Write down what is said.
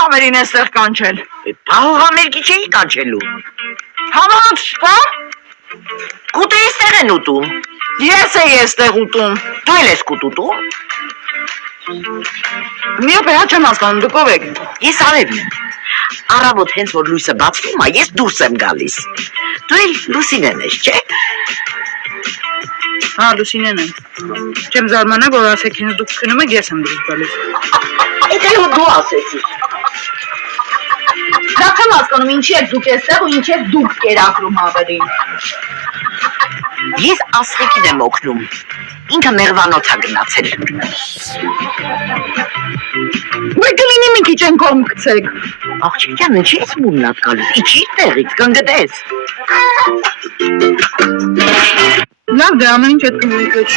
համերին էստեղ կանչել։ Պահու համերգի չէի կանչելու։ Համաց, հա? Կուտը էստեղ են ուտում։ Ես էի էստեղ ուտում։ Դու էլ ես կուտ ուտում։ Մի օպերա չեմ հասկանում, դուք ով եք։ Ես Արևն եմ։ Առավոտ հենց որ լույսը բացվում է, ես դուրս եմ գալիս։ Դու էլ Լուսինեն ես, չէ՞։ Հա, Լուսինեն եմ։ Չեմ զարմանա, որ ասեք ինձ դուք քնում եք, ես եմ դուրս գալիս։ Էդ էլ որ դու ասեցիր։ Դա չեմ հասկանում, ինչի եք դուք էստեղ ու ինչի եք դուք կերակրում հավերին։ Ես Ասղիկին եմ օգնում։ Ինքը մեղվանոց է գնացել։ Բայց կլինի մի քիչ են կողմ գցեք։ Աղջիկյան, ինչի ես մուննատ գալիս, իջի տեղից, կընգտես։ Լավ դե ամեն ինչ այդ կնույնքեչ։